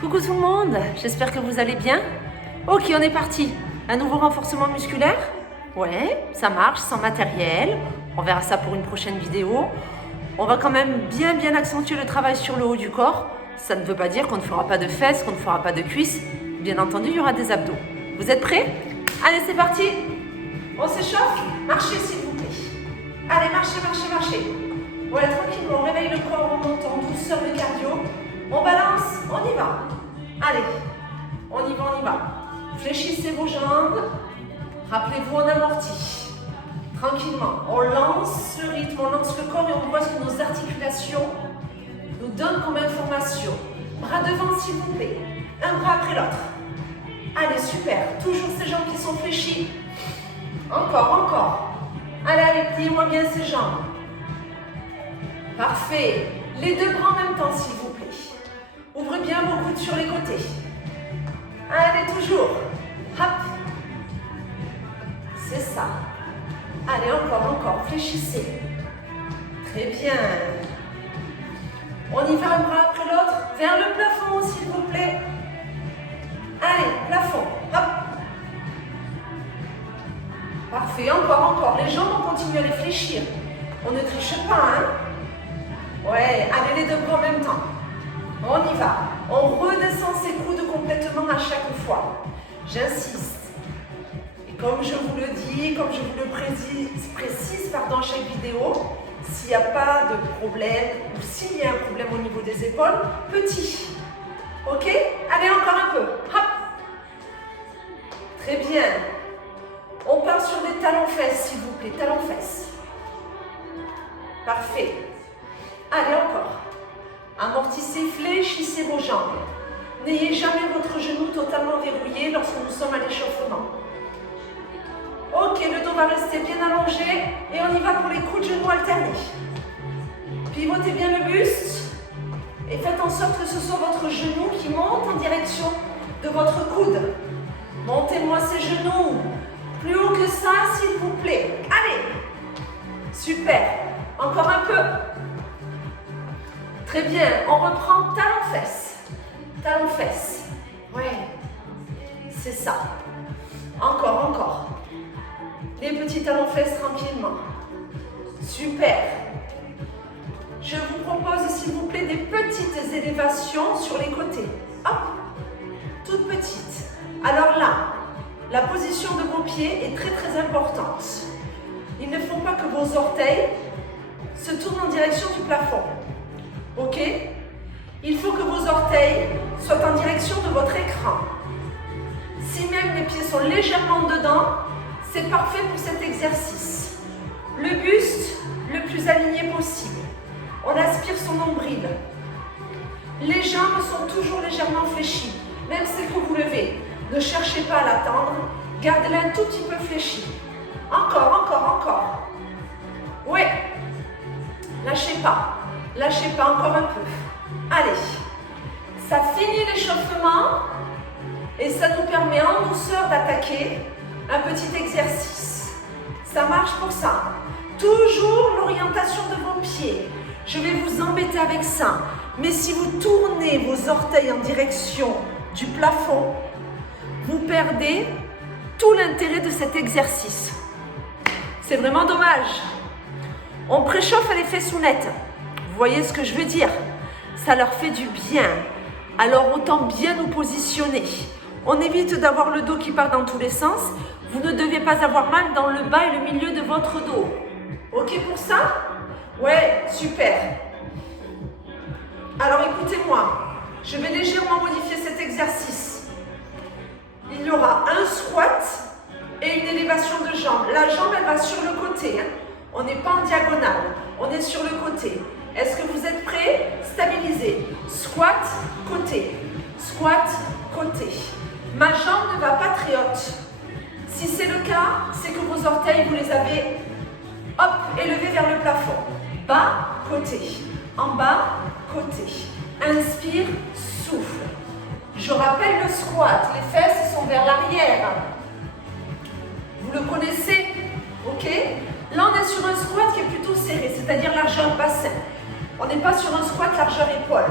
Coucou tout le monde, j'espère que vous allez bien. Ok, on est parti. Un nouveau renforcement musculaire? Ouais, ça marche, sans matériel. On verra ça pour une prochaine vidéo. On va quand même bien accentuer le travail sur le haut du corps. Ça ne veut pas dire qu'on ne fera pas de fesses, qu'on ne fera pas de cuisses. Bien entendu, il y aura des abdos. Vous êtes prêts? Allez, c'est parti. On s'échauffe? Marchez s'il vous plaît. Allez, marchez. Voilà, tranquillement, on réveille le corps en montant, douceur de cardio. On balance, on y va. Allez, on y va. Fléchissez vos jambes. Rappelez-vous, on amortit. Tranquillement, on lance le rythme, on lance le corps et on voit ce que nos articulations nous donnent comme information. Bras devant s'il vous plaît. Un bras après l'autre. Allez, super. Toujours ces jambes qui sont fléchies. Encore. Allez, pliez-moi bien ces jambes. Parfait. Les deux bras en même temps, s'il vous plaît. Ouvrez bien vos coudes sur les côtés. Allez, toujours. Hop. C'est ça. Allez, encore. Fléchissez. Très bien. On y va un bras après l'autre. Vers le plafond, s'il vous plaît. Allez, plafond. Hop. Parfait. Encore. Les jambes, on continue à les fléchir. On ne triche pas, hein. Ouais, allez, les deux bras en même temps. On y va. On redescend ses coudes complètement à chaque fois. J'insiste. Et comme je vous le dis, comme je vous le précise à chaque vidéo, s'il n'y a pas de problème ou s'il y a un problème au niveau des épaules, petit. Ok? Allez, encore un peu. Hop. Très bien. On part sur des talons-fesses, s'il vous plaît. Talons-fesses. Parfait. Allez, encore. Amortissez, fléchissez vos jambes. N'ayez jamais votre genou totalement verrouillé lorsque nous sommes à l'échauffement. Ok, le dos va rester bien allongé et on y va pour les coups de genoux alternés. Pivotez bien le buste et faites en sorte que ce soit votre genou qui monte en direction de votre coude. Montez-moi ces genoux. Plus haut que ça, s'il vous plaît. Allez. Super. Encore un peu. Très bien. On reprend talons-fesses. Talons-fesses. Ouais. C'est ça. Encore. Les petits talons-fesses tranquillement. Super. Je vous propose, s'il vous plaît, des petites élévations sur les côtés. Hop. Toutes petites. Alors là, la position de vos pieds est très importante. Il ne faut pas que vos orteils se tournent en direction du plafond. Ok? Il faut que vos orteils soient en direction de votre écran. Si même les pieds sont légèrement dedans, c'est parfait pour cet exercice. Le buste le plus aligné possible. On aspire son nombril. Les jambes sont toujours légèrement fléchies, même celles que vous levez. Ne cherchez pas à l'attendre, gardez-la un tout petit peu fléchie. Encore. Ouais. Lâchez pas, encore un peu. Allez. Ça finit l'échauffement et ça nous permet en douceur d'attaquer un petit exercice. Ça marche pour ça. Toujours l'orientation de vos pieds. Je vais vous embêter avec ça. Mais si vous tournez vos orteils en direction du plafond, vous perdez tout l'intérêt de cet exercice. C'est vraiment dommage. On préchauffe les fessounettes. Vous voyez ce que je veux dire? Ça leur fait du bien. Alors autant bien nous positionner. On évite d'avoir le dos qui part dans tous les sens. Vous ne devez pas avoir mal dans le bas et le milieu de votre dos. Ok pour ça? Ouais, super. Alors écoutez-moi, je vais légèrement modifier cet exercice. Il y aura un squat et une élévation de jambe. La jambe, elle va sur le côté. On n'est pas en diagonale, on est sur le côté. Est-ce que vous êtes prêts? Stabilisez. Squat, côté. Squat, côté. Ma jambe ne va pas très haute. Si c'est le cas, c'est que vos orteils, vous les avez élevés vers le plafond. Bas, côté. En bas, côté. Inspire, souffle. Je rappelle le squat. Les fesses sont vers l'arrière. Vous le connaissez, ok? Là, on est sur un squat qui est plutôt serré, c'est-à-dire largeur bassin. On n'est pas sur un squat largeur épaule.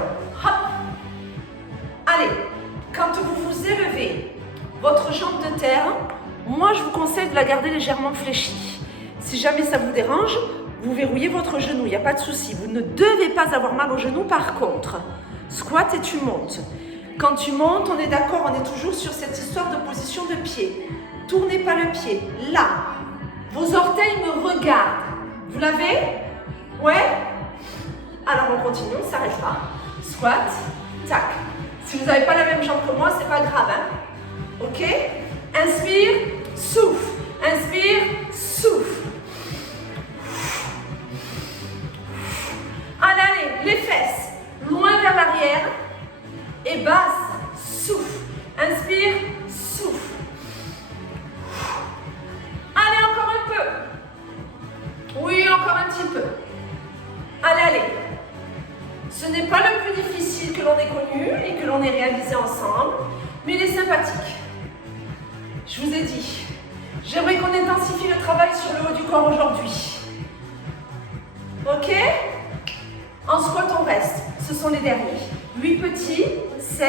Hop. Allez. levez votre jambe de terre, moi je vous conseille de la garder légèrement fléchie. Si jamais ça vous dérange, vous verrouillez votre genou, il n'y a pas de souci. Vous ne devez pas avoir mal au genou par contre. Squat et tu montes. Quand tu montes, on est d'accord, on est toujours sur cette histoire de position de pied. Tournez pas le pied. Là, vos orteils me regardent. Vous l'avez? Ouais? Alors on continue, on ne s'arrête pas. Squat, tac. Si vous n'avez pas la même jambe que moi, c'est pas grave. Hein? Ok? Inspire, souffle. Inspire, souffle. Allez, allez, les fesses. Loin vers l'arrière. Et basse, souffle. Inspire, souffle. Allez, encore un peu. Oui, encore un petit peu. Allez, allez. Ce n'est pas le plus difficile que l'on ait connu et que l'on ait réalisé ensemble, mais il est sympathique. Je vous ai dit, j'aimerais qu'on intensifie le travail sur le haut du corps aujourd'hui. Ok? En squat, on reste. Ce sont les derniers. 8 petits, 7,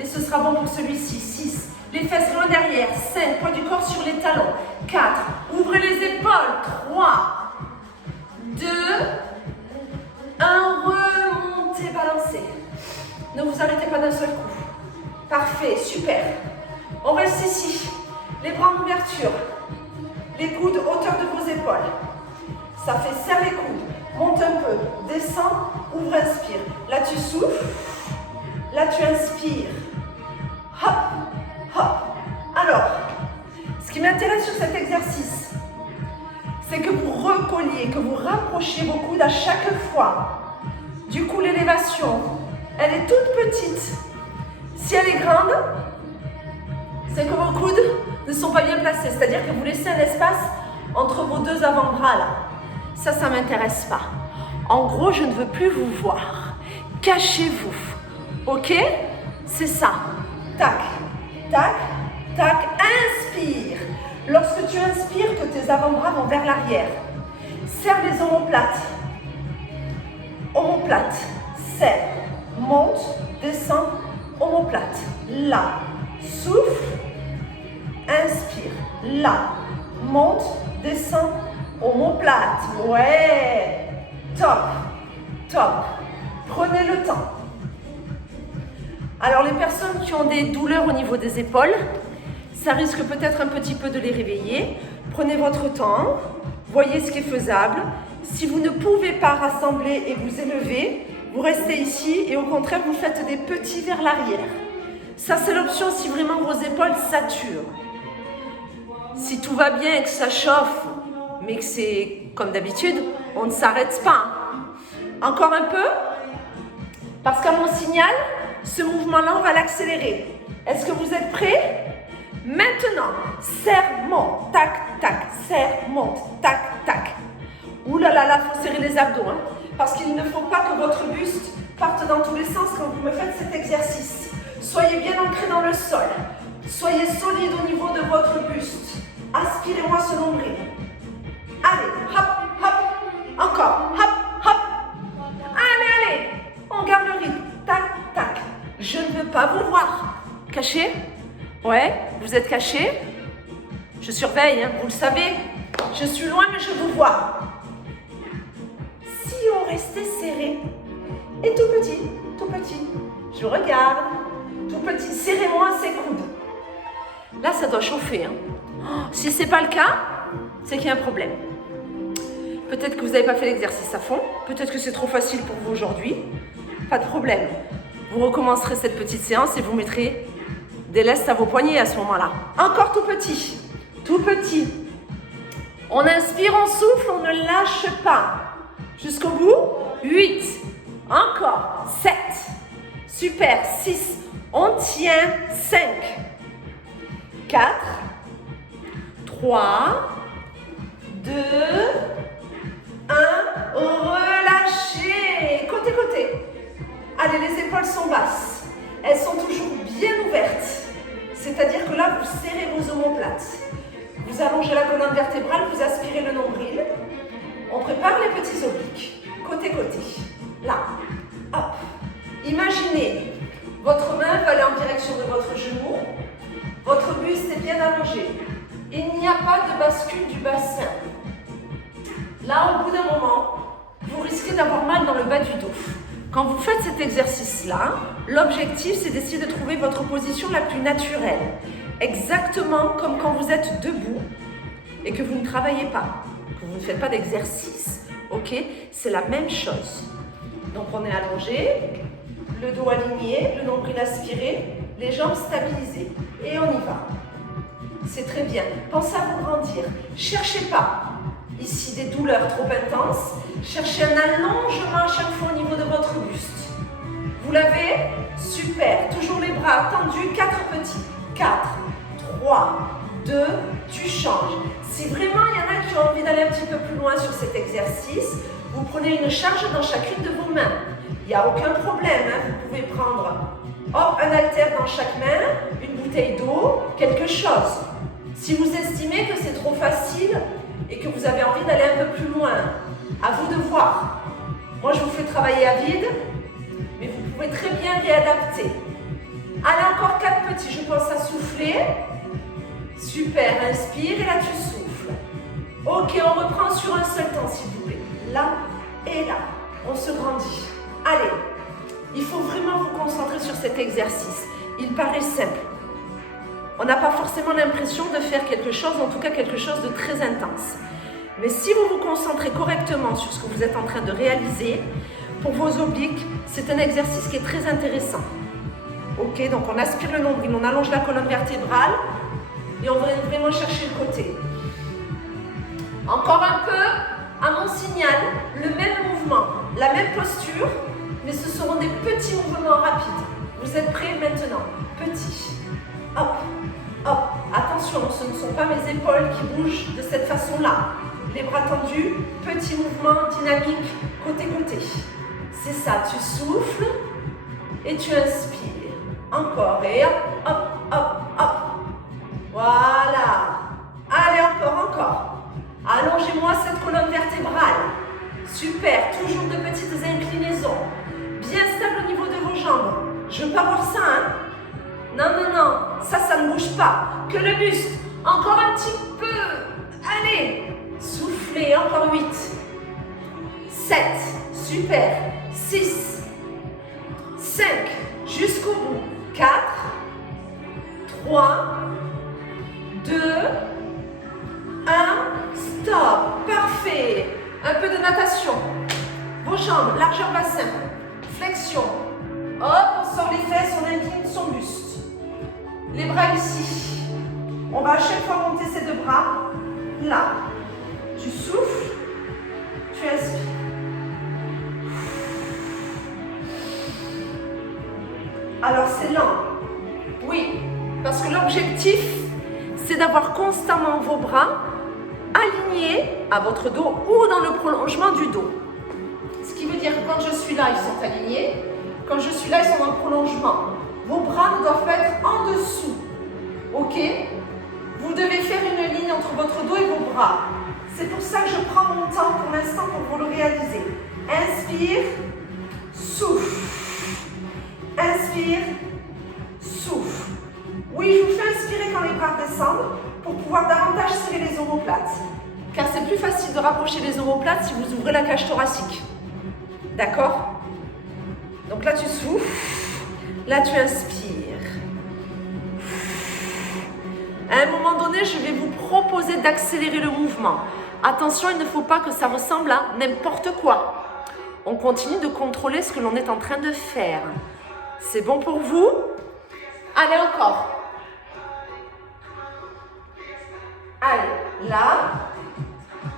et ce sera bon pour celui-ci. 6, les fesses loin derrière. 5, poids du corps sur les talons. 4, ouvrez les épaules. 3, 2, 1, remontez, balancez. Ne vous arrêtez pas d'un seul coup. Parfait, super. On reste ici. Les bras en ouverture. Les coudes hauteur de vos épaules. Ça fait serre les coudes. Monte un peu, descends, ouvre, inspire. Là tu souffles, là tu inspires. Hop, hop. Alors, ce qui m'intéresse sur cet exercice, c'est que vous recolliez, que vous rapprochiez vos coudes à chaque fois. Du coup, l'élévation, elle est toute petite. Si elle est grande, c'est que vos coudes ne sont pas bien placés. C'est-à-dire que vous laissez un espace entre vos deux avant-bras là. Ça ne m'intéresse pas. En gros, je ne veux plus vous voir. Cachez-vous. Ok? C'est ça. Tac, tac, tac. Inspire. Lorsque tu inspires, que tes avant-bras vont vers l'arrière. Serre les omoplates. Omoplate. Serre. Monte, descend, omoplate. Là. Souffle. Inspire. Là. Monte, descend, omoplate. Ouais. Top. Top. Prenez le temps. Alors les personnes qui ont des douleurs au niveau des épaules, ça risque peut-être un petit peu de les réveiller. Prenez votre temps. Voyez ce qui est faisable. Si vous ne pouvez pas rassembler et vous élever, vous restez ici et au contraire, vous faites des petits vers l'arrière. Ça, c'est l'option si vraiment vos épaules saturent. Si tout va bien et que ça chauffe, mais que c'est comme d'habitude, on ne s'arrête pas. Encore un peu, parce qu'à mon signal, ce mouvement-là, on va l'accélérer. Est-ce que vous êtes prêts? Maintenant, serre, monte, tac, tac, serre, monte, tac, tac. Ouh là là, là, il faut serrer les abdos, hein, parce qu'il ne faut pas que votre buste parte dans tous les sens quand vous me faites cet exercice. Soyez bien ancré dans le sol. Soyez solide au niveau de votre buste. Aspirez-moi ce nombril. Allez, hop, hop, encore, hop, hop. Allez, allez, on garde le rythme. Tac, tac. Je ne veux pas vous voir. Caché? Ouais, vous êtes caché? Je surveille, hein, vous le savez. Je suis loin, mais je vous vois. Si on restait serré, et tout petit, je regarde, tout petit, serrez-moi ces coudes. Là, ça doit chauffer. Hein. Oh, si ce n'est pas le cas, c'est qu'il y a un problème. Peut-être que vous n'avez pas fait l'exercice à fond, peut-être que c'est trop facile pour vous aujourd'hui. Pas de problème. Vous recommencerez cette petite séance et vous mettrez des lestes à vos poignets à ce moment-là. Encore tout petit, tout petit. On inspire, on souffle, on ne lâche pas. Jusqu'au bout. 8. Encore. 7. Super. 6. On tient. 5. 4. 3. 2. 1. Relâchez. Côté, côté. Allez, les épaules sont basses. Elles sont toujours bien ouvertes. C'est-à-dire que là, vous serrez vos omoplates. Vous allongez la colonne vertébrale, vous aspirez le nombril. On prépare les petits obliques. Côté, côté. Là. Hop. Imaginez, votre main va aller en direction de votre genou. Votre buste est bien allongé. Il n'y a pas de bascule du bassin. Là, au bout d'un moment, vous risquez d'avoir mal dans le bas du dos. Quand vous faites cet exercice-là, l'objectif, c'est d'essayer de trouver votre position la plus naturelle. Exactement comme quand vous êtes debout et que vous ne travaillez pas, que vous ne faites pas d'exercice. Ok? C'est la même chose. Donc, on est allongé, le dos aligné, le nombril aspiré, les jambes stabilisées. Et on y va. C'est très bien. Pensez à vous grandir. Cherchez pas ici des douleurs trop intenses. Cherchez un allongement à chaque fois au niveau de votre buste. Vous l'avez? Super. Toujours les bras tendus. 4 petits. 4, 3, 2, tu changes. Si vraiment il y en a qui ont envie d'aller un petit peu plus loin sur cet exercice, vous prenez une charge dans chacune de vos mains. Il n'y a aucun problème. Hein. Vous pouvez prendre un haltère dans chaque main, une bouteille d'eau, quelque chose. Si vous estimez que c'est trop facile et que vous avez envie d'aller un peu plus loin, à vous de voir. Moi, je vous fais travailler à vide, mais vous pouvez très bien réadapter. Allez, encore 4 petits. Je pense à souffler. Super, inspire et là, tu souffles. Ok, on reprend sur un seul temps, s'il vous plaît. Là et là. On se grandit. Allez, il faut vraiment vous concentrer sur cet exercice. Il paraît simple. On n'a pas forcément l'impression de faire quelque chose, en tout cas quelque chose de très intense. Mais si vous vous concentrez correctement sur ce que vous êtes en train de réaliser, pour vos obliques, c'est un exercice qui est très intéressant. Ok, donc on aspire le nombril, on allonge la colonne vertébrale et on va vraiment chercher le côté. Encore un peu, à mon signal, le même mouvement, la même posture, mais ce seront des petits mouvements rapides. Vous êtes prêts maintenant? Petit. Hop, hop. Attention, ce ne sont pas mes épaules qui bougent de cette façon-là. Les bras tendus, petit mouvement dynamique, côté-côté. C'est ça, tu souffles et tu inspires. Encore et hop, hop, hop, hop. Voilà. Allez, encore. Allongez-moi cette colonne vertébrale. Super, toujours de petites inclinaisons. Bien stable au niveau de vos jambes. Je veux pas voir ça, hein? Non, ça ne bouge pas. Que le buste. Encore un petit peu. Allez, soufflez, encore 8. 7, super. 6, 5, jusqu'au bout. 4, 3, 2, 1, stop. Parfait. Un peu de natation. Vos jambes, largeur bassin. Flexion. Hop, on sort les fesses, on incline son buste. Les bras ici. On va à chaque fois monter ces 2 bras. Là. Tu souffles. Tu inspires. Alors c'est lent. Oui, parce que l'objectif, c'est d'avoir constamment vos bras alignés à votre dos ou dans le prolongement du dos. Ce qui veut dire que quand je suis là, ils sont alignés. Quand je suis là, ils sont en prolongement. Vos bras ne doivent pas être en dessous. Ok? Vous devez faire une ligne entre votre dos et vos bras. C'est pour ça que je prends mon temps pour l'instant pour vous le réaliser. Inspire, souffle. Inspire, souffle. Oui, je vous fais inspirer quand les bras descendent pour pouvoir davantage serrer les omoplates. Car c'est plus facile de rapprocher les omoplates si vous ouvrez la cage thoracique. D'accord? Donc là, tu souffles. Là, tu inspires. À un moment donné, je vais vous proposer d'accélérer le mouvement. Attention, il ne faut pas que ça ressemble à n'importe quoi. On continue de contrôler ce que l'on est en train de faire. C'est bon pour vous? Allez, encore. Allez, là.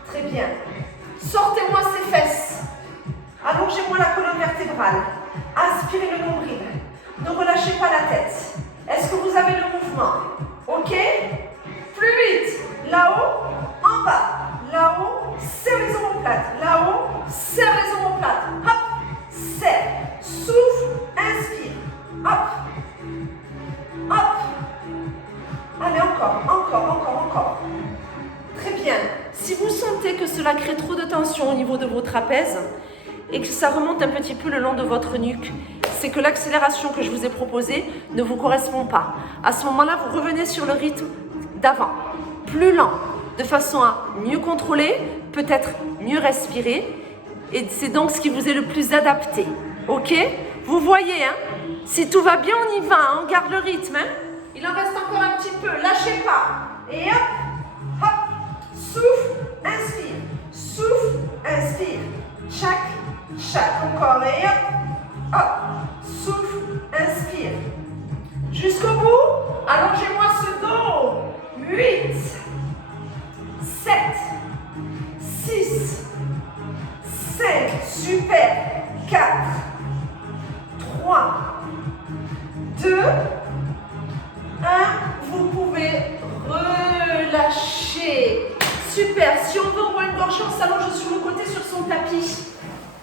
Très bien. Sortez-moi ces fesses. Allongez-moi la colonne vertébrale. Aspirez le nombril. Ne relâchez pas la tête. Est-ce que vous avez le mouvement? Ok? Plus vite. Là-haut, en bas. Là-haut, serre les omoplates. Là-haut, serre les omoplates. Hop, serre. Souffle, inspire. Hop. Hop. Allez, encore. Très bien. Si vous sentez que cela crée trop de tension au niveau de vos trapèzes et que ça remonte un petit peu le long de votre nuque, c'est que l'accélération que je vous ai proposée ne vous correspond pas. À ce moment-là, vous revenez sur le rythme d'avant, plus lent, de façon à mieux contrôler, peut-être mieux respirer. Et c'est donc ce qui vous est le plus adapté. Ok? Vous voyez, hein? Si tout va bien, on y va, hein? On garde le rythme. Hein? Il en reste encore un petit peu, lâchez pas. Et hop, hop, souffle, inspire, souffle, inspire. Chaque, encore. Et hop, hop, souffle, inspire. Jusqu'au bout, allongez-moi ce dos. 8, 7, 6, 5, super, 4, 3, 2, 1, vous pouvez relâcher. Super, si on veut, on voit une gorge, on s'allonge sur le côté sur son tapis.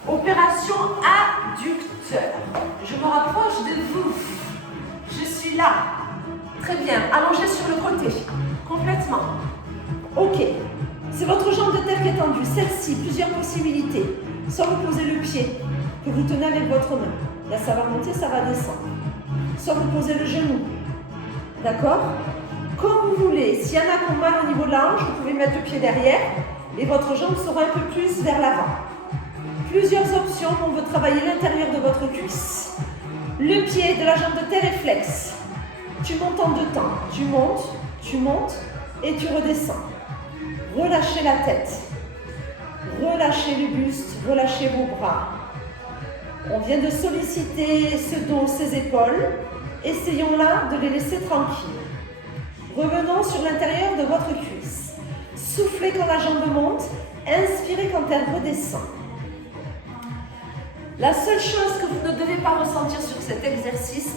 Opération adducteur. Je me rapproche de vous. Je suis là. Très bien, allongez sur le côté, complètement. Ok, c'est votre jambe de terre qui est tendue. Celle-ci, plusieurs possibilités. Soit vous posez le pied que vous tenez avec votre main. Là, ça va monter, ça va descendre. Soit vous posez le genou. D'accord? Comme vous voulez. S'il y en a qui ont mal au niveau de la hanche, vous pouvez mettre le pied derrière et votre jambe sera un peu plus vers l'avant. Plusieurs options. On veut travailler l'intérieur de votre cuisse. Le pied de la jambe de terre est flex. Tu montes en 2 temps. Tu montes et tu redescends. Relâchez la tête. Relâchez le buste. Relâchez vos bras. On vient de solliciter ce dos, ces épaules. Essayons là de les laisser tranquilles. Revenons sur l'intérieur de votre cuisse. Soufflez quand la jambe monte. Inspirez quand elle redescend. La seule chose que vous ne devez pas ressentir sur cet exercice,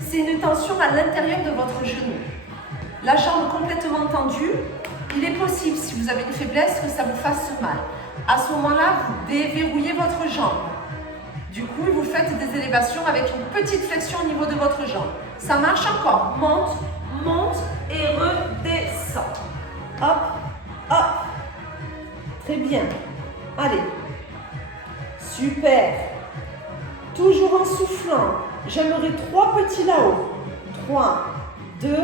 c'est une tension à l'intérieur de votre genou. La jambe complètement tendue, il est possible, si vous avez une faiblesse, que ça vous fasse mal. À ce moment-là, vous déverrouillez votre jambe. Du coup, vous faites des élévations avec une petite flexion au niveau de votre jambe. Ça marche encore. Monte, monte et redescend. Hop, hop. Très bien. Allez. Super. Toujours en soufflant. J'aimerais 3 petits là-haut. 3, 2,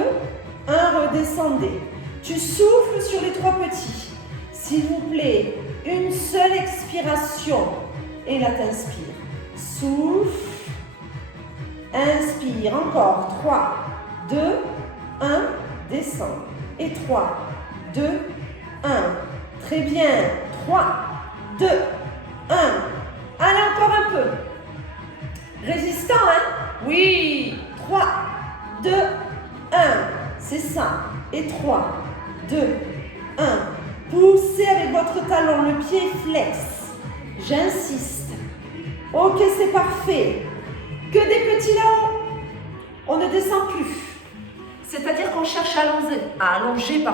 1, redescendez. Tu souffles sur les 3 petits. S'il vous plaît, une seule expiration. Et là, t'inspires. Souffle. Inspire. Encore. 3, 2, 1. Descends. Et 3, 2, 1. Très bien. 3, 2, 1. Allez, encore un peu. Résistant, hein? Oui. 3, 2, 1. C'est ça. Et 3, 2, 1. Poussez avec votre talon. Le pied flex. J'insiste. Ok, c'est parfait. Que des petits là-haut. On ne descend plus. C'est-à-dire qu'on cherche à allonger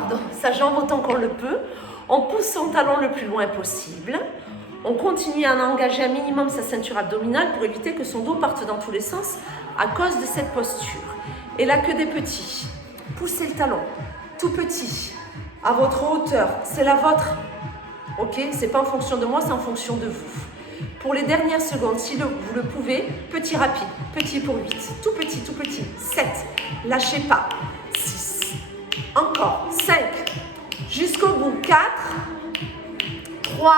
sa jambe autant qu'on le peut. On pousse son talon le plus loin possible. On continue à engager un minimum sa ceinture abdominale pour éviter que son dos parte dans tous les sens à cause de cette posture. Et là, que des petits. Poussez le talon, tout petit, à votre hauteur. C'est la vôtre. Ok? C'est pas en fonction de moi, c'est en fonction de vous. Pour les dernières secondes, si vous le pouvez, petit rapide. Petit pour 8. Tout petit, tout petit. 7. Lâchez pas. 6. Encore. 5. Jusqu'au bout. 4. 3.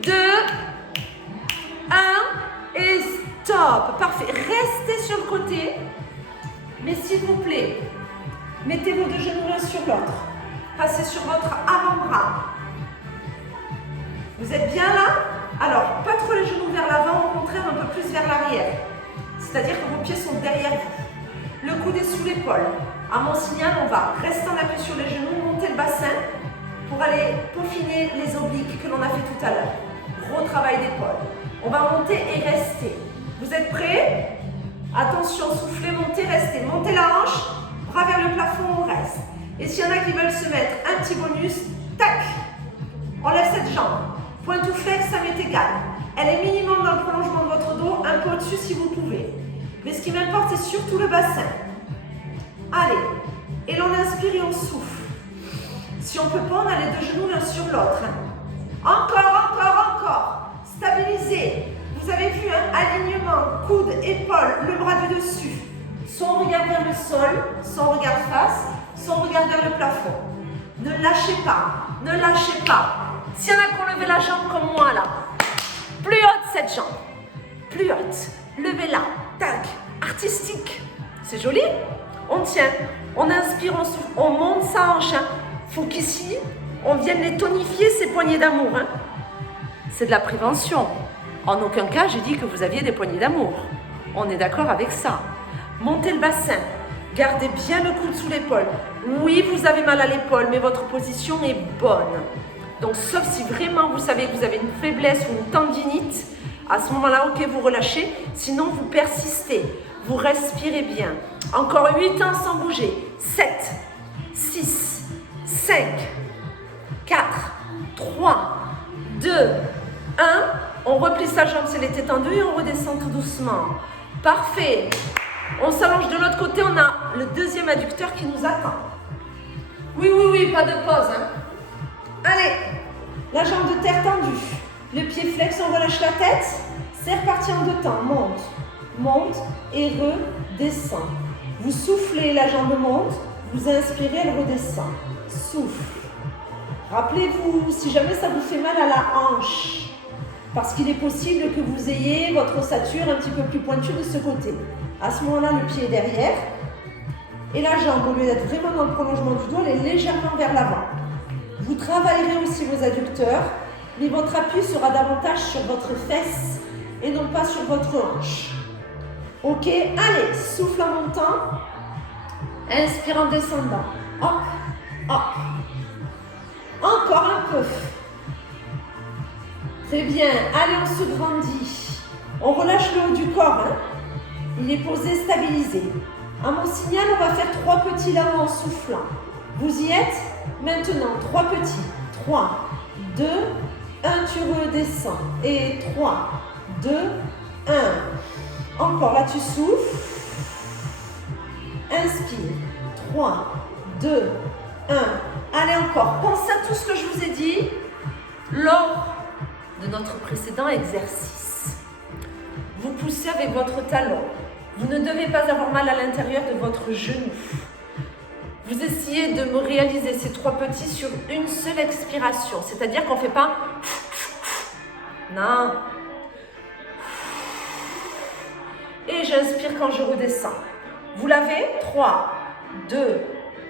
2, 1 et stop. Parfait. Restez sur le côté. Mais s'il vous plaît, mettez vos 2 genoux l'un sur l'autre. Passez sur votre avant-bras. Vous êtes bien là? Alors, pas trop les genoux vers l'avant, au contraire un peu plus vers l'arrière. C'est-à-dire que vos pieds sont derrière vous. Le coude est sous l'épaule. À mon signal, on va rester en appui sur les genoux, monter le bassin pour aller peaufiner les obliques que l'on a fait tout à l'heure. Gros travail d'épaule. On va monter et rester. Vous êtes prêts? Attention, soufflez, montez, restez. Montez la hanche, bras vers le plafond, on reste. Et s'il y en a qui veulent se mettre un petit bonus, tac, on lève cette jambe. Point ou flex, ça m'est égal. Elle est minimum dans le prolongement de votre dos, un peu au-dessus si vous pouvez. Mais ce qui m'importe, c'est surtout le bassin. Allez, et l'on inspire et on souffle. Si on ne peut pas, on a les 2 genoux l'un sur l'autre. Encore. Stabilisez. Vous Vous avez vu, hein, alignement, coude, épaule, le bras du dessus. Soit on regarde vers le sol, soit on regarde face, soit on regarde vers le plafond. Ne lâchez pas, ne lâchez pas. S'il y en a qui ont levé la jambe comme moi là, plus haute cette jambe, plus haute, levez-la, tac, artistique. C'est joli. On tient, on inspire, on souffle, on monte sa hanche. Hein. Faut qu'ici, on vienne les tonifier ces poignées d'amour. Hein. C'est de la prévention. En aucun cas, j'ai dit que vous aviez des poignées d'amour. On est d'accord avec ça. Montez le bassin. Gardez bien le coude sous l'épaule. Oui, vous avez mal à l'épaule, mais votre position est bonne. Donc, sauf si vraiment vous savez que vous avez une faiblesse ou une tendinite, à ce moment-là, ok, vous relâchez. Sinon, vous persistez. Vous respirez bien. Encore 8 ans sans bouger. 7, 6, 5, 4, 3, 2, 1. On replie sa jambe si elle est étendue et on redescend tout doucement. Parfait. On s'allonge de l'autre côté. On a le deuxième adducteur qui nous attend. Oui, oui, oui, pas de pause. Hein. Allez, la jambe de terre tendue. Le pied flex, on relâche la tête. C'est reparti en 2 temps. Monte, monte et redescend. Vous soufflez, la jambe monte. Vous inspirez, elle redescend. Souffle. Rappelez-vous, si jamais ça vous fait mal à la hanche, parce qu'il est possible que vous ayez votre ossature un petit peu plus pointue de ce côté. À ce moment-là, le pied est derrière. Et la jambe, au lieu d'être vraiment dans le prolongement du dos, elle est légèrement vers l'avant. Vous travaillerez aussi vos adducteurs, mais votre appui sera davantage sur votre fesse et non pas sur votre hanche. Ok, allez, souffle en montant. Inspire en descendant. Hop, hop. Encore un peu. Très bien. Allez, on se grandit. On relâche le haut du corps. Hein. Il est posé, stabilisé. À mon signal, on va faire 3 petits là en soufflant. Vous y êtes? Maintenant, 3 petits. 3, 2, 1, tu redescends. Et 3, 2, 1. Encore, là tu souffles. Inspire. 3, 2, 1. Allez encore. Pensez à tout ce que je vous ai dit lors de notre précédent exercice. Vous poussez avec votre talon. Vous ne devez pas avoir mal à l'intérieur de votre genou. Vous essayez de me réaliser ces 3 petits sur une seule expiration. C'est-à-dire qu'on ne fait pas... Non. Et j'inspire quand je redescends. Vous l'avez? 3, 2,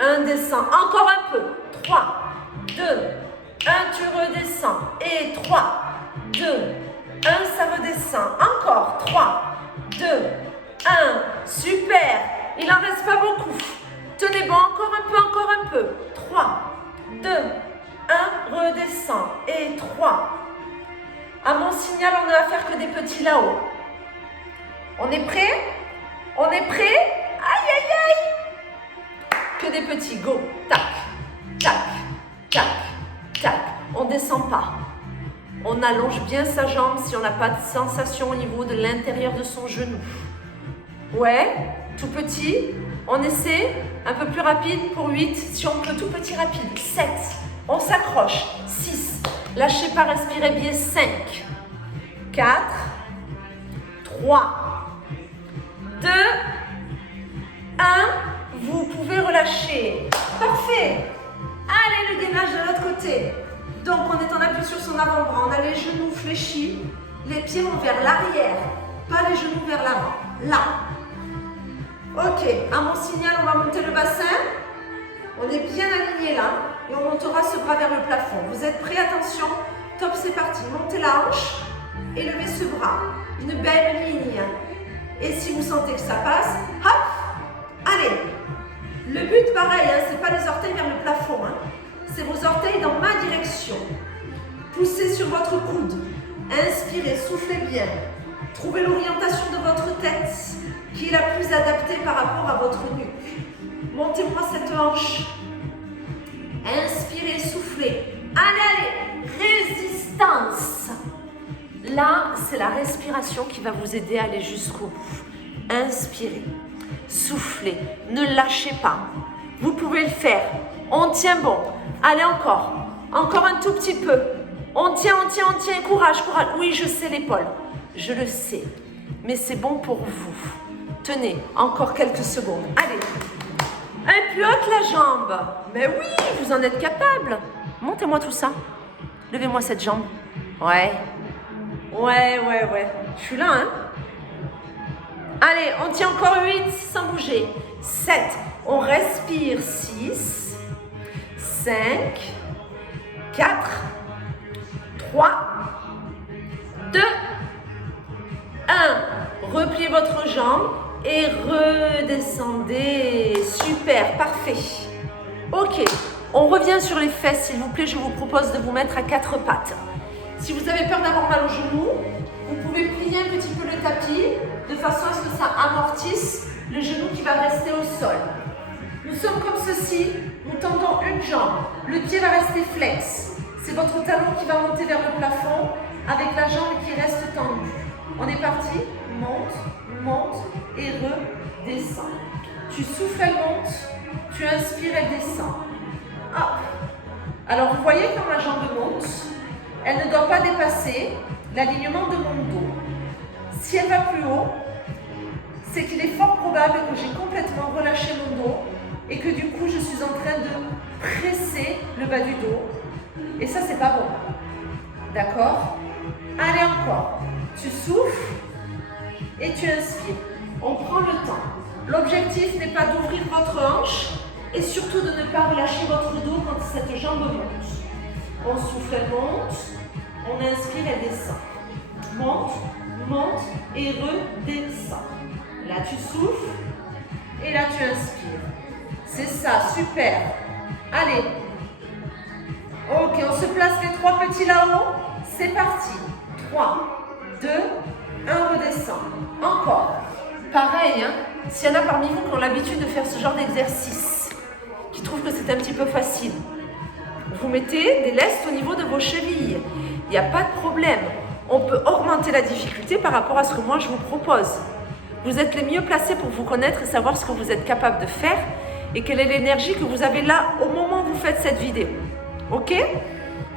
1, descend. Encore un peu. 3, 2, 1, tu redescends. Et 3, 2, 1, ça redescend. Encore. 3, 2, 1. Super. Il n'en reste pas beaucoup. Tenez bon. Encore un peu, encore un peu. 3, 2, 1. Redescend. Et 3. À mon signal, on ne va faire que des petits là-haut. On est prêt? On est prêt? Aïe, aïe, aïe. Que des petits. Go. Tac, tac, tac, tac. On ne descend pas. On allonge bien sa jambe si on n'a pas de sensation au niveau de l'intérieur de son genou. Ouais, tout petit. On essaie un peu plus rapide pour 8. Si on peut, tout petit rapide. 7. On s'accroche. 6. Lâchez pas, respirez bien. 5. 4. 3. 2, 1, vous pouvez relâcher. Parfait. Allez, le gainage de l'autre côté. Donc, on est en appui sur son avant-bras. On a les genoux fléchis. Les pieds vont vers l'arrière, pas les genoux vers l'avant. Là. Ok, à mon signal, on va monter le bassin. On est bien aligné là. Et on montera ce bras vers le plafond. Vous êtes prêts? Attention. Top, c'est parti. Montez la hanche et levez ce bras. Une belle ligne. Et si vous sentez que ça passe, hop, allez. Le but, pareil, hein, c'est pas les orteils vers le plafond. Hein. C'est vos orteils dans ma direction. Poussez sur votre coude. Inspirez, soufflez bien. Trouvez l'orientation de votre tête qui est la plus adaptée par rapport à votre nuque. Montez-moi cette hanche. Inspirez, soufflez. Allez, allez. Résistance. Là, c'est la respiration qui va vous aider à aller jusqu'au bout. Inspirez, soufflez, ne lâchez pas. Vous pouvez le faire. On tient bon. Allez, encore. Encore un tout petit peu. On tient, on tient, on tient. Courage, courage. Oui, je sais l'épaule. je le sais, mais c'est bon pour vous. Tenez, encore quelques secondes. Allez, un peu haute la jambe. Mais oui, vous en êtes capable. Montez-moi tout ça. Levez-moi cette jambe. Ouais. Ouais. Je suis là, hein. Allez, on tient encore 8 sans bouger. 7. On respire. 6, 5, 4, 3, 2, 1. Repliez votre jambe et redescendez. Super, parfait. Ok, on revient sur les fesses, s'il vous plaît. Je vous propose de vous mettre à 4 pattes. Si vous avez peur d'avoir mal au genou, vous pouvez plier un petit peu le tapis de façon à ce que ça amortisse le genou qui va rester au sol. Nous sommes comme ceci, nous tendons une jambe, le pied va rester flex. C'est votre talon qui va monter vers le plafond avec la jambe qui reste tendue. On est parti, monte et redescend. Tu souffles, elle monte, tu inspires, elle descend. Hop. Alors vous voyez quand ma jambe monte, elle ne doit pas dépasser l'alignement de mon dos. Si elle va plus haut, c'est qu'il est fort probable que j'ai complètement relâché mon dos et que du coup je suis en train de presser le bas du dos. Et ça, c'est pas bon. D'accord? Allez, encore. Tu souffles et tu inspires. On prend le temps. L'objectif n'est pas d'ouvrir votre hanche et surtout de ne pas relâcher votre dos quand cette jambe monte. On souffle, elle monte. On inspire, elle descend. Monte et redescend. Là, tu souffles et là, tu inspires. C'est ça, super. Allez. Ok, on se place les 3 petits là-haut. C'est parti. 3, 2, 1, redescend. Encore. Pareil, hein. S'il y en a parmi vous qui ont l'habitude de faire ce genre d'exercice, qui trouvent que c'est un petit peu facile, vous mettez des lestes au niveau de vos chevilles. Il n'y a pas de problème. On peut augmenter la difficulté par rapport à ce que moi je vous propose. Vous êtes les mieux placés pour vous connaître et savoir ce que vous êtes capable de faire et quelle est l'énergie que vous avez là au moment où vous faites cette vidéo. Ok?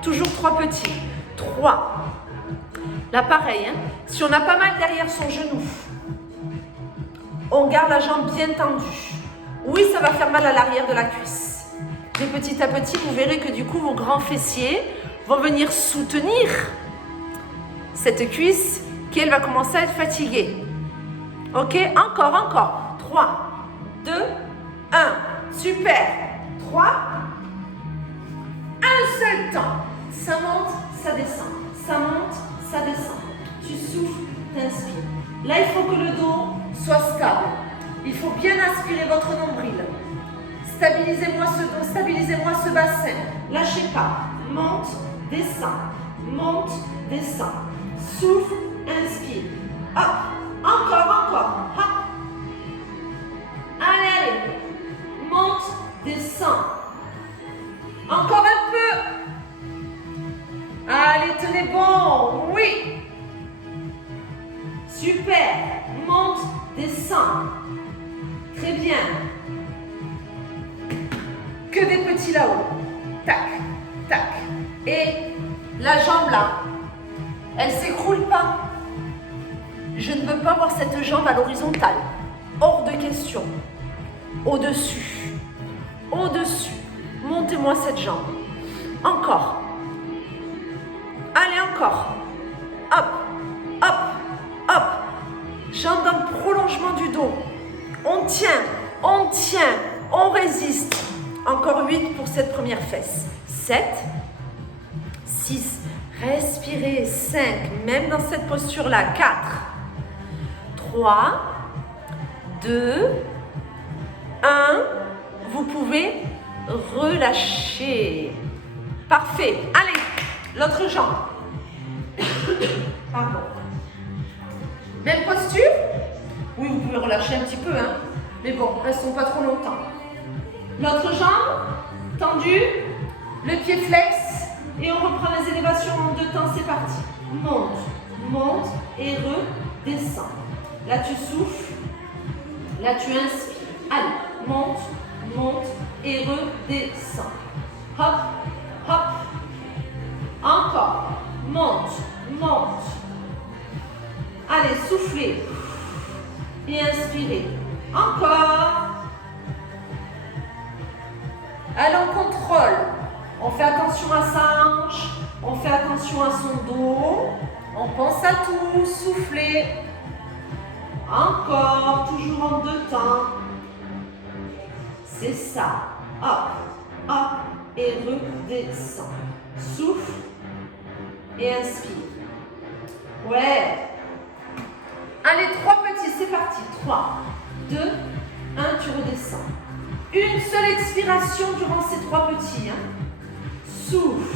Toujours 3 petits. 3. Là, pareil, hein? Si on a pas mal derrière son genou, on garde la jambe bien tendue. Oui, ça va faire mal à l'arrière de la cuisse. Mais petit à petit, vous verrez que du coup, vos grands fessiers vont venir soutenir cette cuisse qui, elle, va commencer à être fatiguée. Ok? Encore. 3, 2, 1. Super. 3. Un seul temps. Ça monte, ça descend. Ça monte, ça descend. Tu souffles, t'inspires. Là, il faut que le dos soit stable. Il faut bien aspirer votre nombril. Stabilisez-moi ce dos, stabilisez-moi ce bassin. Lâchez pas. Monte, descend. Monte, descend. Souffle, inspire. Hop. Encore. Hop. Allez. Monte, descend. Encore un peu. Allez, tenez bon. Oui. Super. Monte, descend. Très bien. Que des petits là-haut. Tac. Et la jambe là, elle s'écroule pas. Je ne veux pas voir cette jambe à l'horizontale. Hors de question. Au-dessus. Montez-moi cette jambe. Encore. Allez, encore. Hop. Jambe dans le prolongement du dos. On tient. On résiste. Encore 8 pour cette première fesse. 7, 6, respirez. 5, même dans cette posture-là. 4, 3, 2, 1. Vous pouvez relâcher. Parfait. Allez, l'autre jambe. Pardon. Même posture? Oui, vous pouvez relâcher un petit peu, hein. Mais bon, restons pas trop longtemps. L'autre jambe, tendue, le pied flex, et on reprend les élévations en 2 temps, c'est parti. Monte et redescend. Là, tu souffles, là, tu inspires. Allez, monte et redescend. Hop. Encore, monte. Allez, soufflez. Et inspirez. Encore. Allez, on contrôle. On fait attention à sa hanche. On fait attention à son dos. On pense à tout. Soufflez. Encore. Toujours en 2 temps. C'est ça. Hop. Hop. Et redescend. Souffle. Et inspire. Ouais. Allez, 3 petits, c'est parti. 3, 2, 1, tu redescends. Une seule expiration durant ces 3 petits. Souffle.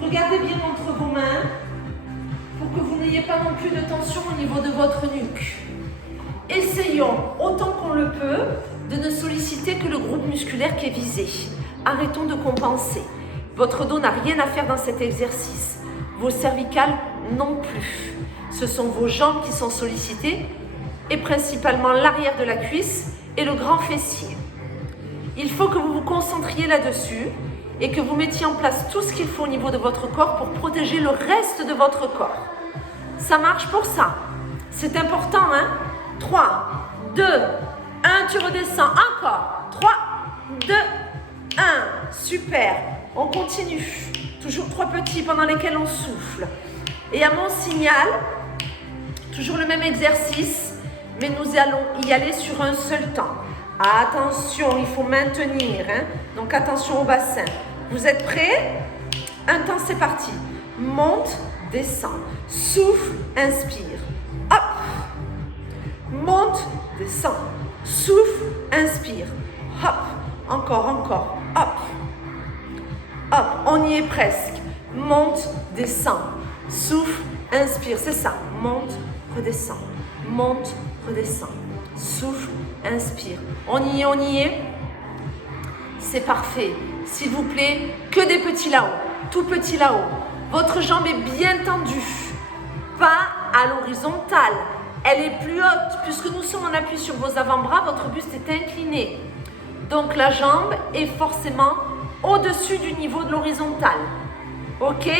Regardez bien entre vos mains pour que vous n'ayez pas non plus de tension au niveau de votre nuque. Essayons, autant qu'on le peut, de ne solliciter que le groupe musculaire qui est visé. Arrêtons de compenser. Votre dos n'a rien à faire dans cet exercice. Vos cervicales non plus. Ce sont vos jambes qui sont sollicitées et principalement l'arrière de la cuisse et le grand fessier. Il faut que vous vous concentriez là-dessus et que vous mettiez en place tout ce qu'il faut au niveau de votre corps pour protéger le reste de votre corps. Ça marche pour ça. C'est important, hein? 3, 2, 1, tu redescends. Encore. 3, 2, 1. Super. On continue. Toujours 3 petits pendant lesquels on souffle. Et à mon signal, toujours le même exercice, mais nous allons y aller sur un seul temps. Attention, il faut maintenir. Hein? Donc attention au bassin. Vous êtes prêts? Un temps, c'est parti. Monte, descend. Souffle, inspire. Hop. Monte, descend. Souffle, inspire. Hop. Encore, encore. Hop. Hop. On y est presque. Monte, descend. Souffle, inspire. C'est ça. Monte, redescend. Monte, redescend. Souffle, inspire. On y est, on y est. C'est parfait. S'il vous plaît, que des petits là-haut. Tout petit là-haut. Votre jambe est bien tendue. Pas à l'horizontale. Elle est plus haute. Puisque nous sommes en appui sur vos avant-bras, votre buste est incliné. Donc la jambe est forcément au-dessus du niveau de l'horizontale. Ok?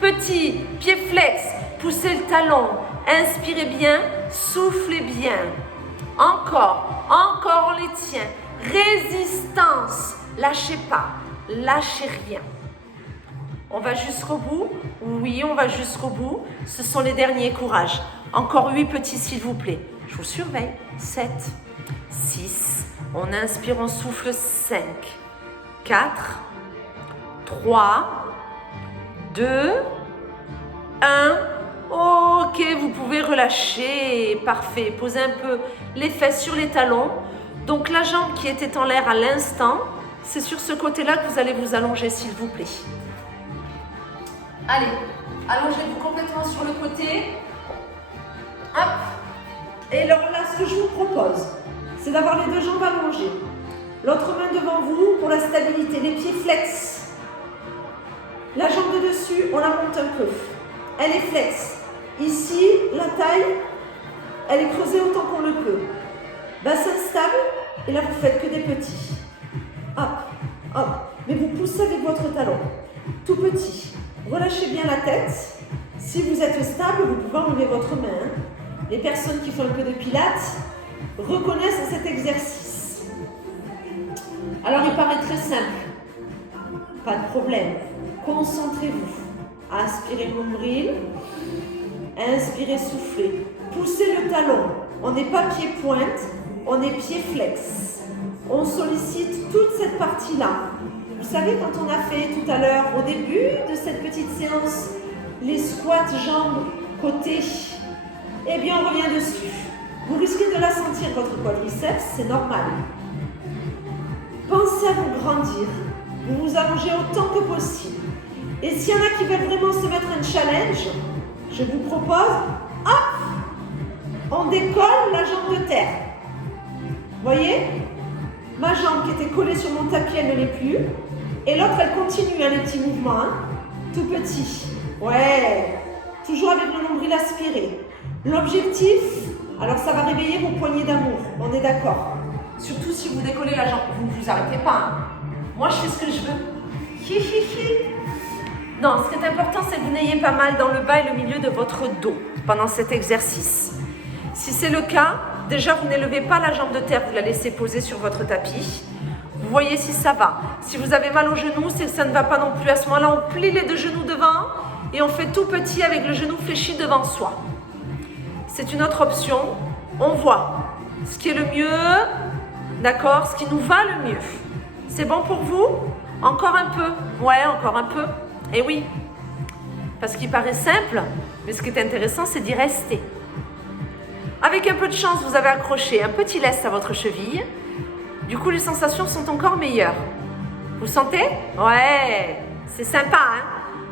Petit, pied flex. Poussez le talon. Inspirez bien. Soufflez bien. Encore, encore on les tient. Résistance. Lâchez pas. Lâchez rien. On va jusqu'au bout? Oui, on va jusqu'au bout. Ce sont les derniers. Courage. Encore 8 petits s'il vous plaît. Je vous surveille. 7, 6. On inspire, on souffle. 5, 4, 3, 2, 1. Ok, vous pouvez relâcher. Parfait. Posez un peu les fesses sur les talons. Donc la jambe qui était en l'air à l'instant, c'est sur ce côté-là que vous allez vous allonger, s'il vous plaît. Allez, allongez-vous complètement sur le côté. Hop. Et alors là, ce que je vous propose, c'est d'avoir les 2 jambes allongées. L'autre main devant vous pour la stabilité. Les pieds flex. La jambe de dessus, on la monte un peu. Elle est flex. Ici, la taille, elle est creusée autant qu'on le peut. Bassin stable. Et là, vous faites que des petits. Hop, hop. Mais vous poussez avec votre talon. Tout petit. Relâchez bien la tête. Si vous êtes stable, vous pouvez enlever votre main. Les personnes qui font un peu de pilates reconnaissent cet exercice. Alors, il paraît très simple. Pas de problème. Concentrez-vous. Aspirez le nombril. Inspirez, soufflez. Poussez le talon. On n'est pas pied-pointe, on est pied-flex. On sollicite toute cette partie-là. Vous savez, quand on a fait tout à l'heure, au début de cette petite séance, les squats jambes côté, eh bien, on revient dessus. Vous risquez de la sentir, votre quadriceps, c'est normal. Pensez à vous grandir. Vous vous allongez autant que possible. Et s'il y en a qui veulent vraiment se mettre un challenge, je vous propose, hop, on décolle la jambe de terre. Voyez? Ma jambe qui était collée sur mon tapis, elle ne l'est plus. Et l'autre, elle continue, les petits mouvements, hein, tout petit. Ouais, toujours avec le nombril aspiré. L'objectif, alors ça va réveiller vos poignées d'amour, on est d'accord. Surtout si vous décollez la jambe, vous ne vous arrêtez pas. Hein. Moi, je fais ce que je veux. Hi, hi, hi. Non, ce qui est important, c'est que vous n'ayez pas mal dans le bas et le milieu de votre dos. pendant cet exercice. Si c'est le cas, déjà vous n'élevez pas la jambe de terre, vous la laissez poser sur votre tapis. Vous voyez si ça va. Si vous avez mal au genou, c'est que ça ne va pas non plus. À ce moment-là, on plie les deux genoux devant et on fait tout petit avec le genou fléchi devant soi. C'est une autre option. On voit ce qui est le mieux, d'accord, ce qui nous va le mieux. C'est bon pour vous? Encore un peu? Ouais, encore un peu. Et oui, parce qu'il paraît simple, mais ce qui est intéressant, c'est d'y rester. Avec un peu de chance, vous avez accroché un petit laisse à votre cheville. Du coup, les sensations sont encore meilleures. Vous sentez? Ouais, c'est sympa, hein?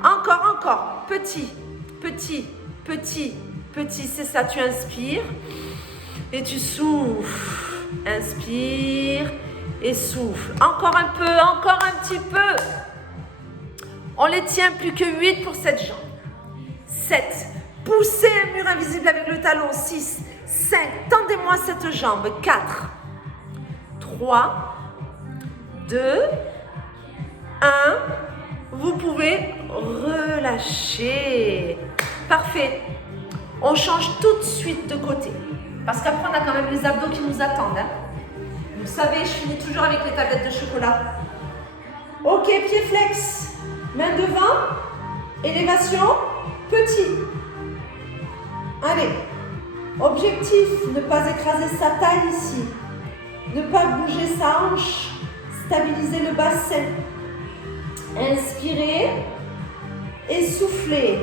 Encore, encore. Petit, petit, petit, petit. C'est ça, tu inspires et tu souffles. Inspire et souffle. Encore un peu, encore un petit peu. On les tient plus que 8 pour cette jambe. 7. Poussez un mur invisible avec le talon. 6. 5. Tendez-moi cette jambe. 4. 3. 2. 1. Vous pouvez relâcher. Parfait. On change tout de suite de côté. Parce qu'après, on a quand même les abdos qui nous attendent. Hein. Vous savez, je finis toujours avec les tablettes de chocolat. Ok, pied flex. Main devant. Élévation. Petit. Allez. Objectif, ne pas écraser sa taille ici. Ne pas bouger sa hanche. Stabiliser le bassin. Inspirez. Et soufflez.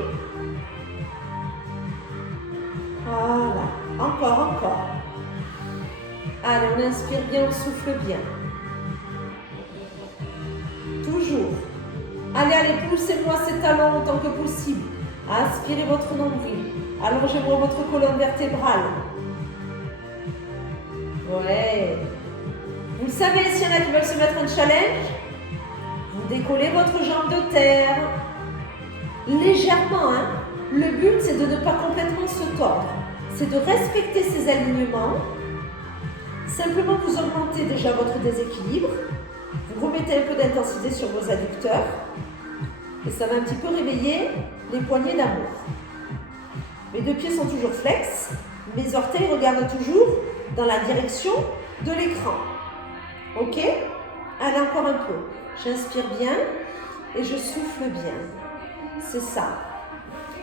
Voilà. Encore, encore. Allez, on inspire bien, on souffle bien. Toujours. Allez, allez, poussez-moi ces talons autant que possible. Aspirez votre nombril. Allongez-moi votre colonne vertébrale. Ouais. Vous le savez, s'il y en a qui veulent se mettre un challenge, vous décollez votre jambe de terre. Légèrement, hein. Le but, c'est de ne pas complètement se tordre. C'est de respecter ces alignements. Simplement, vous augmentez déjà votre déséquilibre. Vous remettez un peu d'intensité sur vos adducteurs. Et ça va un petit peu réveiller les poignées d'amour. Mes deux pieds sont toujours flex. Mes orteils regardent toujours dans la direction de l'écran. Ok? Allez, encore un peu. J'inspire bien et je souffle bien. C'est ça.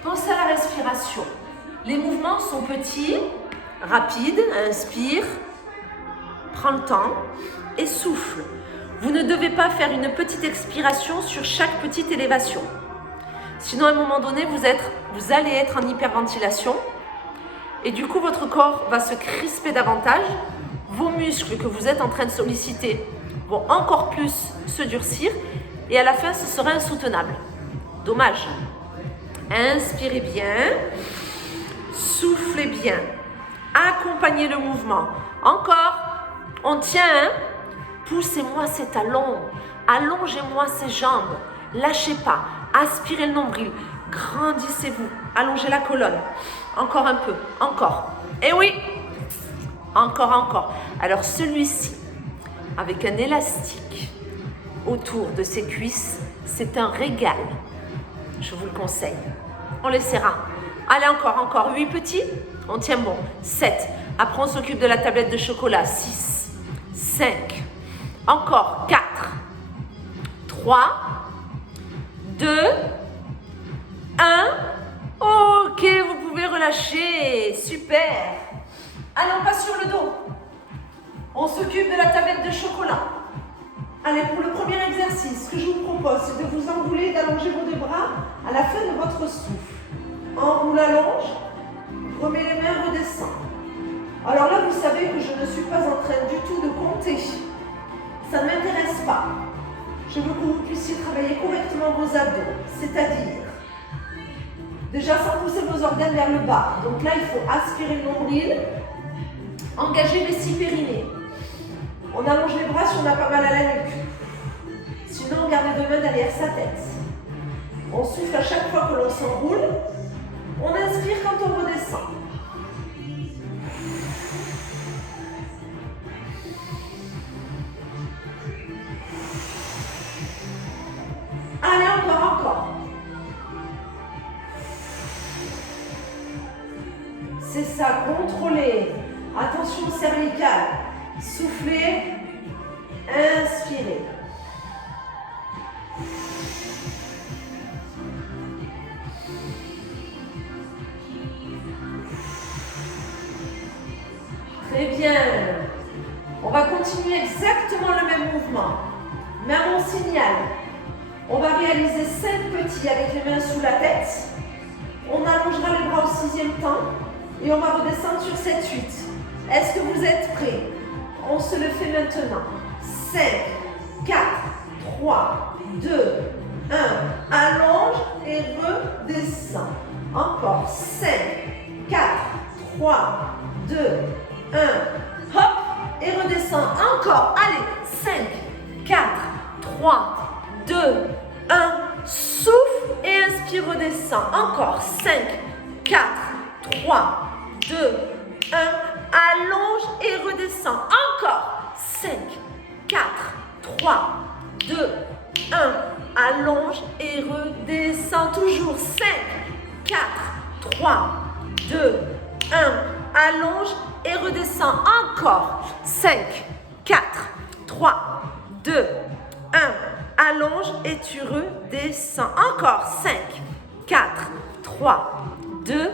Pensez à la respiration. Les mouvements sont petits, rapides. Inspire, prends le temps et souffle. Vous ne devez pas faire une petite expiration sur chaque petite élévation. Sinon, à un moment donné, vous allez être en hyperventilation et du coup, votre corps va se crisper davantage. Vos muscles que vous êtes en train de solliciter vont encore plus se durcir et à la fin, ce sera insoutenable. Dommage. Inspirez bien, soufflez bien, accompagnez le mouvement. Encore, on tient, hein? Poussez-moi ces talons, allongez-moi ces jambes, lâchez pas, aspirez le nombril, grandissez-vous, allongez la colonne. Encore un peu, encore. Et oui, encore, encore. Alors celui-ci, avec un élastique autour de ses cuisses, c'est un régal. Je vous le conseille. On les serra. Allez, encore, encore. 8 petits. On tient bon. 7. Après, on s'occupe de la tablette de chocolat. 6. 5. Encore. 4. 3. 2. 1. Ok, vous pouvez relâcher. Super. Allez, on passe sur le dos. On s'occupe de la tablette de chocolat. Allez, pour le premier exercice, ce que je vous propose, c'est de vous enrouler, d'allonger vos deux bras à la fin de votre souffle. Enroule, allonge, remets les mains, redescend. Alors là, vous savez que je ne suis pas en train du tout de compter. Ça ne m'intéresse pas. Je veux que vous puissiez travailler correctement vos abdos, c'est-à-dire, déjà sans pousser vos organes vers le bas. Donc là, il faut aspirer le nombril, engager les six périnées. On allonge les bras si on a pas mal à la nuque. Sinon, on garde les deux mains derrière sa tête. On souffle à chaque fois que l'on s'enroule. On inspire quand on redescend. Allez, encore, encore. Soufflez. Inspirez. Très bien. On va continuer exactement le même mouvement. Mais à mon signal, on va réaliser 5 petits avec les mains sous la tête. On allongera les bras au 6e temps et on va redescendre sur 7-8. Est-ce que vous êtes prêts? On se le fait maintenant. 5, 4, 3, 2, 1. Allonge et redescend. Encore. 5, 4, 3, 2, 1. Hop et redescend. Encore. Allez. 5, 4, 3, 2, 1. Souffle et inspire, redescend. Encore. 5, 4, 3, 2, 1. Allonge et redescend. Encore. 5, 4, 3, 2, 1. Allonge et redescend. Toujours. 5, 4, 3, 2, 1. Allonge et redescend. Encore. 5, 4, 3, 2, 1. Allonge et tu redescends. Encore. 5, 4, 3, 2,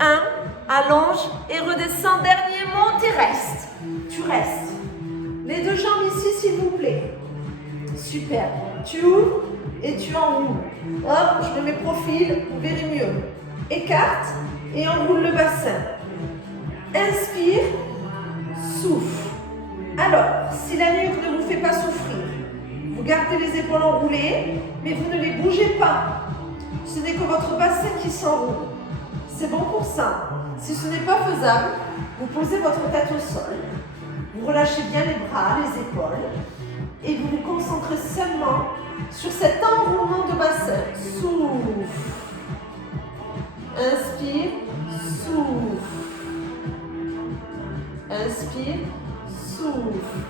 1. Allonge et redescends. Dernier monte et reste. Tu restes. Les 2 jambes ici, s'il vous plaît. Super. Tu ouvres et tu enroules. Hop, je me mets profil, vous verrez mieux. Écarte et enroule le bassin. Inspire, souffle. Alors, si la nuque ne vous fait pas souffrir, vous gardez les épaules enroulées, mais vous ne les bougez pas. Ce n'est que votre bassin qui s'enroule. C'est bon pour ça. Si ce n'est pas faisable, vous posez votre tête au sol. Vous relâchez bien les bras, les épaules. Et vous vous concentrez seulement sur cet enroulement de bassin. Souffle. Inspire, souffle. Inspire, souffle.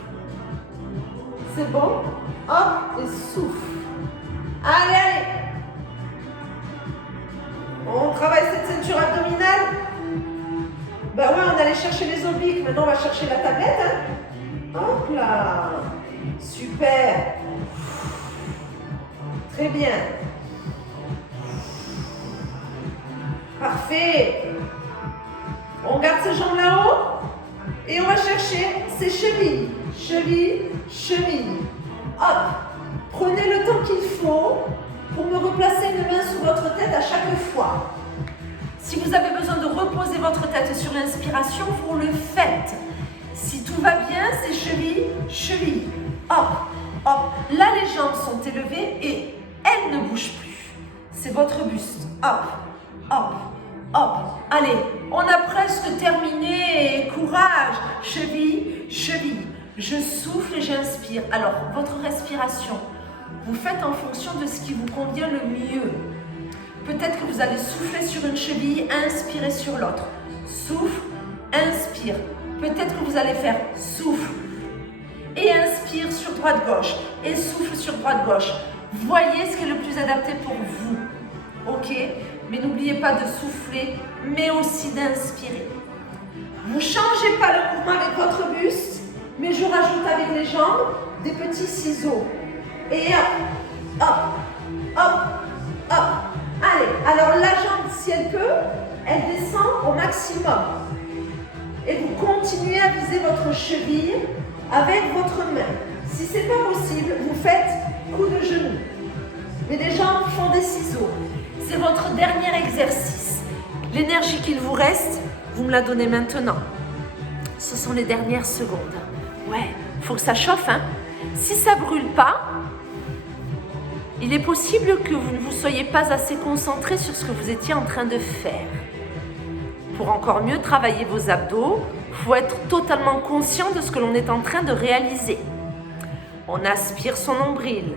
C'est bon? Hop, et souffle. Allez, allez. On travaille cette ceinture abdominale. Ben ouais, on allait chercher les obliques. Maintenant, on va chercher la tablette. Hein. Hop là. Super. Très bien. Parfait. On garde ses jambes là-haut. Et on va chercher ses chevilles. Cheville, cheville. Hop. Prenez le temps qu'il faut pour me replacer une main sous votre tête à chaque fois. Si vous avez besoin de reposer votre tête sur l'inspiration, vous le faites. Si tout va bien, c'est cheville, cheville. Hop, hop. Là, les jambes sont élevées et elles ne bougent plus. C'est votre buste. Hop, hop, hop. Allez, on a presque terminé. Courage. Cheville, cheville. Je souffle et j'inspire. Alors, votre respiration, vous faites en fonction de ce qui vous convient le mieux. Peut-être que vous allez souffler sur une cheville, inspirer sur l'autre. Souffle, inspire. Peut-être que vous allez faire souffle et inspire sur droite-gauche et souffle sur droite-gauche. Voyez ce qui est le plus adapté pour vous. Ok? Mais n'oubliez pas de souffler, mais aussi d'inspirer. Vous ne changez pas le mouvement avec votre buste, mais je rajoute avec les jambes des petits ciseaux. Et hop, hop, hop, hop. Allez, alors la jambe, si elle peut, elle descend au maximum. Et vous continuez à viser votre cheville avec votre main. Si ce n'est pas possible, vous faites coup de genou. Mais les jambes font des ciseaux. C'est votre dernier exercice. L'énergie qu'il vous reste, vous me la donnez maintenant. Ce sont les dernières secondes. Ouais, il faut que ça chauffe, hein. Si ça ne brûle pas, il est possible que vous ne vous soyez pas assez concentré sur ce que vous étiez en train de faire. Pour encore mieux travailler vos abdos, il faut être totalement conscient de ce que l'on est en train de réaliser. On aspire son nombril.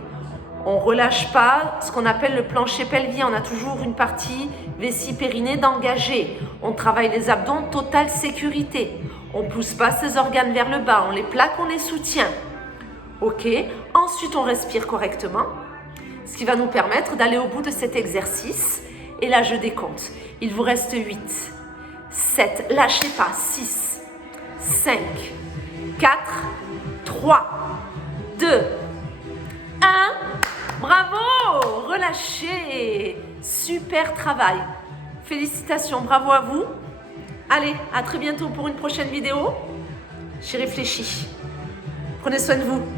On ne relâche pas ce qu'on appelle le plancher pelvien. On a toujours une partie vessie-périnée d'engagée. On travaille les abdos en totale sécurité. On ne pousse pas ses organes vers le bas. On les plaque, on les soutient. Ok. Ensuite, on respire correctement. Ce qui va nous permettre d'aller au bout de cet exercice. Et là, je décompte. Il vous reste 8, 7, lâchez pas, 6, 5, 4, 3, 2, 1. Bravo! Relâchez. Super travail. Félicitations, bravo à vous. Allez, à très bientôt pour une prochaine vidéo. J'y réfléchis. Prenez soin de vous.